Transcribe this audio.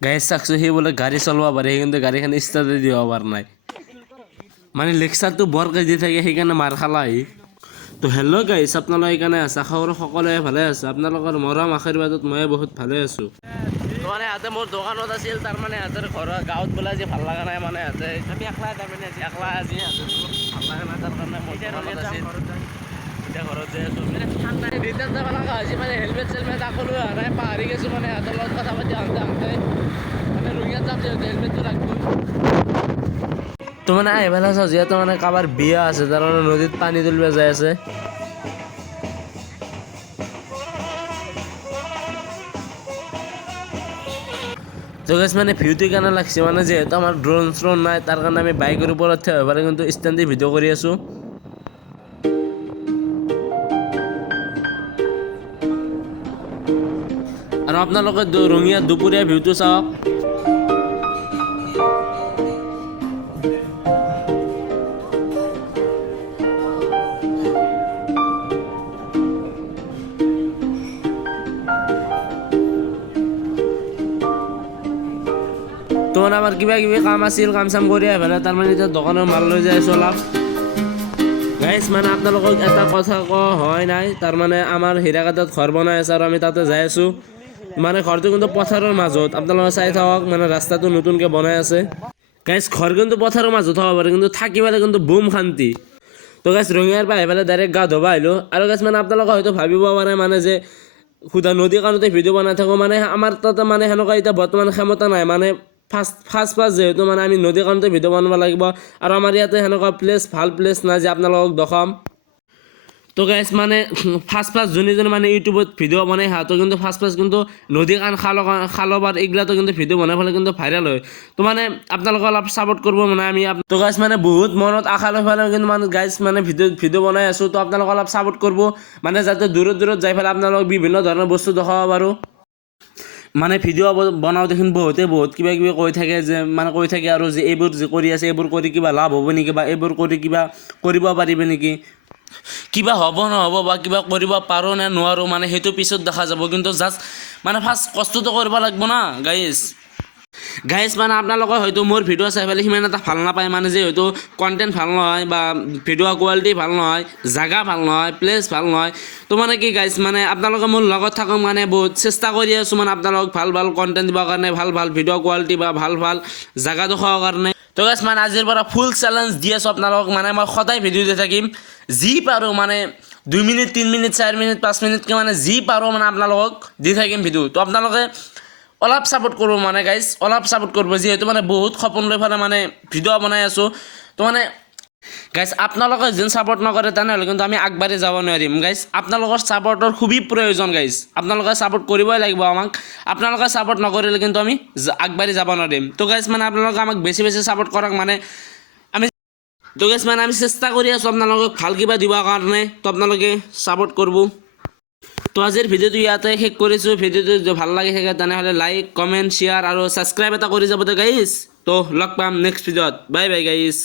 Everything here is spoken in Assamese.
গাইজ চাকছো সি বোলে গাড়ী চলাব পাৰে কিন্তু গাড়ীখন ষ্টাৰ্টে দিব পৰা নাই মানে লেকচাৰটো বৰকৈ দি থাকে সেইকাৰণে মাৰ খালা সি তো হেল্ল' গাইজ আপোনালোকে সেইকাৰণে আশা কৰোঁ সকলোৱে ভালে আছে আপোনালোকৰ মৰম আশীৰ্বাদত মই বহুত ভালে আছোঁ মানে ইয়াতে মোৰ দোকানত আছিল তাৰমানে সিহঁতৰ ঘৰৰ গাঁৱত বোলে আজি ভাল লগা নাই মানে সিহঁতে আমি একলাই তাৰমানে একলা আজি ভাল লগা নাই তাৰ কাৰণে মোৰ দোকানত আছিল এতিয়া ঘৰত যাই আছোঁ মানে ঠাণ্ডা ৰিটাৰ্ণ যাব লগা হৈছে মানে হেলমেট চেলমেট আকৌ লৈ অহা নাই পাহৰি গৈছোঁ মানে সিহঁতৰ লগত কথা পাতি আহোঁতে মানে ৰঙিয়াত যাম যিহেতু হেলমেটটো ৰাখিব তো মানে আহিবলৈ চাওঁ যিহেতু মানে কাৰোবাৰ বিয়া আছে তাৰ মানে নদীত পানী তুলিব যাই আছে তো গাইজ মানে ভিউটো কেনে লাগছে মানে যিহেতু আমাৰ ড্ৰোন চ্ৰোন নাই তাৰ কাৰণে আমি বাইকৰ ওপৰত থিয় হৈ পাৰে কিন্তু ষ্টেণ্ড দি ভিডিঅ' কৰি আছোঁ আৰু আপোনালোকে ৰঙিয়াত দুপৰীয়া ভিউটো চাওক তো মানে আমাৰ কিবা কিবি কাম আছিল কাম চাম কৰি আহি পেলাই তাৰমানে এতিয়া দোকানৰ মাল লৈ যাই আছোঁ অলপ গাইজ মানে আপোনালোকক এটা কথা কোৱা হয় নাই তাৰমানে আমাৰ হীৰাঘাটত ঘৰ বনাই আছে আৰু আমি তাতে যাই আছোঁ মানে ঘৰটো কিন্তু পথাৰৰ মাজত আপোনালোকে চাই থাকক মানে ৰাস্তাটো নতুনকৈ বনাই আছে গাইজ ঘৰ কিন্তু পথাৰৰ মাজত হ'ব পাৰে কিন্তু থাকিবলৈ কিন্তু বুম শান্তি তো গাইজ ৰঙিয়াৰ পৰা আহি পেলাই ডাইৰেক্ট গা ধুব আহিলোঁ আৰু গাইজ মানে আপোনালোকে হয়তো ভাবিব পাৰে মানে যে সুধা নদী কাৰণতে ভিডিঅ' বনাই থাকোঁ মানে আমাৰ তাতে মানে সেনেকুৱা এতিয়া বৰ্তমান ক্ষমতা নাই মানে ফাৰ্ষ্ট যিহেতু মানে আমি নদী কাৰণতে ভিডিঅ' বনাব লাগিব আৰু আমাৰ ইয়াতে সেনেকুৱা ভাল প্লেচ নাই যে আপোনালোকক দেখাম তো গাইজ মানে ফাৰ্ষ্ট যোনে মানে ইউটিউবত ভিডিঅ' বনাই সিহঁতৰ কিন্তু ফাৰ্ষ্ট কিন্তু নদী কাণ খালবাৰ এইগিলাটো কিন্তু ভিডিঅ' বনাই পেলাই কিন্তু ভাইৰেল হয় তো মানে আপোনালোকে অলপ ছাপোৰ্ট কৰিব মানে আমি তো গাইজ মানে বহুত মনত আশা লৈ পেলাই কিন্তু মানে গাইজ মানে ভিডিঅ' বনাই আছোঁ তো আপোনালোকে অলপ ছাপোৰ্ট কৰিব মানে যাতে দূৰত যাই পেলাই আপোনালোক বিভিন্ন ধৰণৰ বস্তু দেখাব পাৰোঁ মানে ভিডিঅ' বনাওঁ দেখোন বহুত কিবা কিবি কৈ থাকে যে মানে কৈ থাকে আৰু যে এইবোৰ যে কৰি আছে এইবোৰ কৰি কিবা লাভ হ'ব নেকি বা এইবোৰ কৰি কিবা কৰিব পাৰিব নেকি কিবা হ'ব নহ'ব বা কিবা কৰিব পাৰোঁ নে নোৱাৰোঁ মানে সেইটো পিছত দেখা যাব কিন্তু জাষ্ট মানে ফাৰ্ষ্ট কষ্টটো কৰিব লাগিব না গাইজ মানে আপোনালোকে হয়তো মোৰ ভিডিঅ' চাই পেলাই সিমান এটা ভাল নাপায় মানে যে হয়তো কণ্টেণ্ট ভাল নহয় বা ভিডিঅ' কোৱালিটি ভাল নহয় জাগা ভাল নহয় প্লেচ ভাল নহয় তো মানে কি গাইজ মানে আপোনালোকে মোৰ লগত থাকক মানে বহুত চেষ্টা কৰি আছোঁ মানে আপোনালোকক ভাল কণ্টেণ্ট দিবৰ কাৰণে ভাল ভিডিঅ' কোৱালিটি বা ভাল জাগা দেখুৱাৰ কাৰণে তো গাইজ মানে আজিৰ পৰা ফুল চেলেঞ্জ দি আছোঁ আপোনালোকক মানে মই সদায় ভিডিঅ' দি থাকিম যি পাৰোঁ মানে 2 মিনিট 3 মিনিট 4 মিনিট 5 মিনিটকৈ মানে যি পাৰোঁ মানে আপোনালোকক দি থাকিম ভিডিঅ' তো আপোনালোকে অলপ ছাপোৰ্ট কৰিব মানে গাইজ অলপ ছাপোৰ্ট কৰিব যিহেতু মানে বহুত সপোন লৈ পেলাই মানে ভিডিঅ' বনাই আছোঁ তো মানে গাইজ আপোনালোকে যোন ছাপোৰ্ট নকৰে তেনেহ'লে কিন্তু আমি আগবাঢ়ি যাব নোৱাৰিম গাইজ আপোনালোকৰ ছাপোৰ্টৰ খুবেই প্ৰয়োজন গাইজ আপোনালোকে ছাপোৰ্ট কৰিবই লাগিব আমাক আপোনালোকে ছাপোৰ্ট নকৰিলে কিন্তু আমি আগবাঢ়ি যাব নোৱাৰিম তো গাইজ মানে আপোনালোকে আমাক বেছি ছাপোৰ্ট কৰক মানে তো গাইজ মানে আমি চেষ্টা কৰি আছোঁ আপোনালোকক ভাল কিবা দিবৰ কাৰণে তো আপোনালোকে ছাপোৰ্ট কৰিব তো আজিৰ ভিডিঅ'টো ইয়াতে শেষ কৰিছোঁ ভিডিঅ'টো যদি ভাল লাগি থাকে তেনেহ'লে লাইক কমেণ্ট শ্বেয়াৰ আৰু ছাবস্ক্ৰাইব এটা কৰি যাব গাইজ তো লগ পাম নেক্সট ভিডিঅ'ত বাই গাইজ